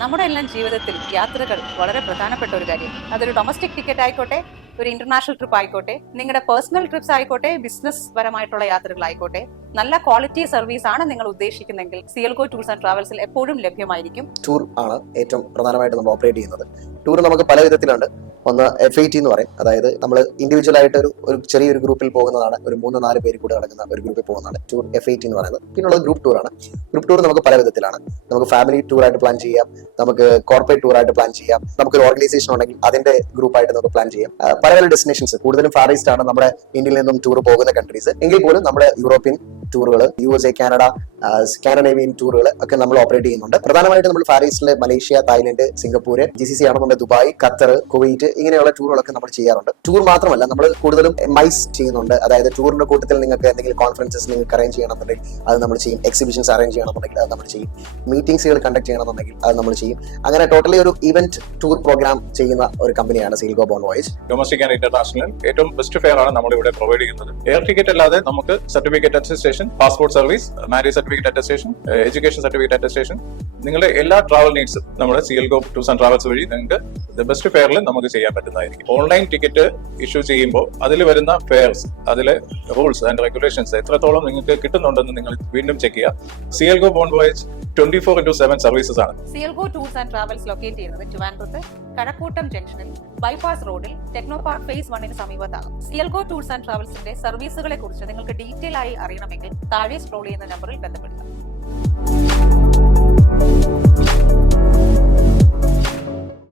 നമ്മുടെ എല്ലാം ജീവിതത്തിൽ യാത്രകൾ വളരെ പ്രധാനപ്പെട്ട ഒരു കാര്യം. അതൊരു ഡൊമസ്റ്റിക് ടിക്കറ്റ് ആയിക്കോട്ടെ, ഒരു ഇന്റർനാഷണൽ ട്രിപ്പ് ആയിക്കോട്ടെ, നിങ്ങളുടെ പേഴ്സണൽ ട്രിപ്സ് ആയിക്കോട്ടെ, ബിസിനസ് പരമായിട്ടുള്ള യാത്രകളായിക്കോട്ടെ, നല്ല ക്വാളിറ്റി സർവീസ് ആണ് നിങ്ങൾ ഉദ്ദേശിക്കുന്നെങ്കിൽ സിയൽകോ ടൂർസ് ആൻഡ് ട്രാവൽസിൽ എപ്പോഴും ലഭ്യമായിരിക്കും. ടൂർ ആണ് ഏറ്റവും പ്രധാനമായിട്ട് നമ്മൾ ഓപ്പറേറ്റ് ചെയ്യുന്നത്. ടൂർ നമുക്ക് പല വിധത്തിലുണ്ട്. ഒന്ന് FIT എന്ന് പറയും, അതായത് നമ്മൾ ഇൻഡിവിജ്വൽ ആയിട്ട് ഒരു ചെറിയൊരു ഗ്രൂപ്പിൽ പോകുന്നതാണ്, ഒരു 3-4 പേര് കൂടെ നടക്കുന്ന ഒരു ഗ്രൂപ്പിൽ പോകുന്നതാണ് ടൂർ FIT എന്ന് പറയുന്നത്. പിന്നുള്ളത് ഗ്രൂപ്പ് ടൂർ ആണ്. ഗ്രൂപ്പ് ടൂർ നമുക്ക് പല വിധത്തിലാണ്. നമുക്ക് ഫാമിലി ടൂർ ആയിട്ട് പ്ലാൻ ചെയ്യാം, നമുക്ക് കോർപ്പറേറ്റ് ടൂർ ആയിട്ട് പ്ലാൻ ചെയ്യാം, നമുക്കൊരു ഓർഗനൈസേഷൻ ഉണ്ടെങ്കിൽ അതിന്റെ ഗ്രൂപ്പായിട്ട് നമുക്ക് പ്ലാൻ ചെയ്യാം. പല പല ഡെസ്റ്റിനേഷൻസ്, കൂടുതലും ഫാർ ഈസ്റ്റ് ആണ് നമ്മുടെ ഇന്ത്യയിൽ നിന്നും ടൂർ പോകുന്ന കൺട്രീസ്. എങ്കിൽ പോലും നമ്മുടെ യൂറോപ്യൻ ടൂറുകൾ, USA, കാനഡ, സ്കാൻഡിനേവിയൻ ടൂറുകൾ ഒക്കെ നമ്മൾ ഓപ്പറേറ്റ് ചെയ്യുന്നുണ്ട്. പ്രധാനമായിട്ട് നമ്മൾ ഫാർ ഈസ്റ്റിലെ മലേഷ്യ, തായ്ലൻഡ്, സിംഗപ്പൂര്, GCC ആണെന്നുണ്ടെങ്കിൽ ദുബായ്, ഖത്തർ, കുവൈറ്റ് ഇങ്ങനെയുള്ള ടൂറുകളൊക്കെ നമ്മൾ ചെയ്യാറുണ്ട്. ടൂർ മാത്രമല്ല, നമ്മൾ കൂടുതലും MICE ചെയ്യുന്നുണ്ട്. അതായത് ടൂറിന്റെ കൂട്ടത്തിൽ നിങ്ങൾക്ക് എന്തെങ്കിലും കോൺഫറൻസസ് നിങ്ങൾക്ക് അറേഞ്ച് ചെയ്യണമെന്നുണ്ടെങ്കിൽ അത് നമ്മൾ ചെയ്യും. എക്സിബിഷൻസ് അറേഞ്ച് ചെയ്യണമെന്നുണ്ടെങ്കിൽ അത് നമ്മൾ ചെയ്യും. മീറ്റിംഗ്സുകൾ കണ്ടക്ട് ചെയ്യണമെന്നുണ്ടെങ്കിൽ അത് നമ്മൾ ചെയ്യും. അങ്ങനെ ടോട്ടലി ഒരു ഇവന്റ് ടൂർ പ്രോഗ്രാം ചെയ്യുന്ന ഒരു കമ്പനിയാണ് സിയൽകോ bon voyage. Domestic and international ഏറ്റവും ബെസ്റ്റ് ഫെയർ ആണ് നമ്മൾ ഇവിടെ പ്രൊവൈഡ് ചെയ്യുന്നത്. എയർ ടിക്കറ്റ് അല്ലാതെ നമുക്ക് certificate attestation, passport service, marriage certificate attestation, education certificate attestation, നിങ്ങളുടെ എല്ലാ ട്രാവൽ നീഡ്സും നമ്മുടെ സിയൽകോ ടൂർസ് ആൻഡ് ട്രാവൽസ് വഴി നിങ്ങൾക്ക് ബെസ്റ്റ് ഫെയറിൽ നമുക്ക് ചെയ്യാൻ പറ്റുന്നതായിരിക്കും. ഓൺലൈൻ ടിക്കറ്റ് ഇഷ്യൂ ചെയ്യുമ്പോൾ അതിൽ വരുന്ന ഫെയർസ്, അതിലെ റൂൾസ് ആൻഡ് റെഗുലേഷൻസ് എത്രത്തോളം നിങ്ങൾക്ക് കിട്ടുന്നുണ്ടെന്ന് നിങ്ങൾ വീണ്ടും ചെക്ക് ചെയ്യുക. സിയൽകോ ബോൺ വോയേജ് 24/7 സർവീസസ് ആണ്. സിയൽകോ ടൂർസ് ആൻഡ് ട്രാവൽസ് ലൊക്കേറ്റ് ചെയ്യുന്നത് ട്രിവാൻഡ്രത്ത് കഴക്കൂട്ടം ജംഗ്ഷനിൽ ബൈപ്പാസ് റോഡിൽ ടെക്നോ പാർക്ക് ഫേസ് 1 സമീപത്താണ്. സിയൽകോ ടൂർസ് ആൻഡ് ട്രാവൽസിന്റെ സർവീസുകളെ കുറിച്ച് നിങ്ങൾക്ക് ഡീറ്റെയിൽ ആയി അറിയണമെങ്കിൽ താഴെ സ്ക്രോൾ ചെയ്യുന്ന നമ്പറിൽ ബന്ധപ്പെടുക.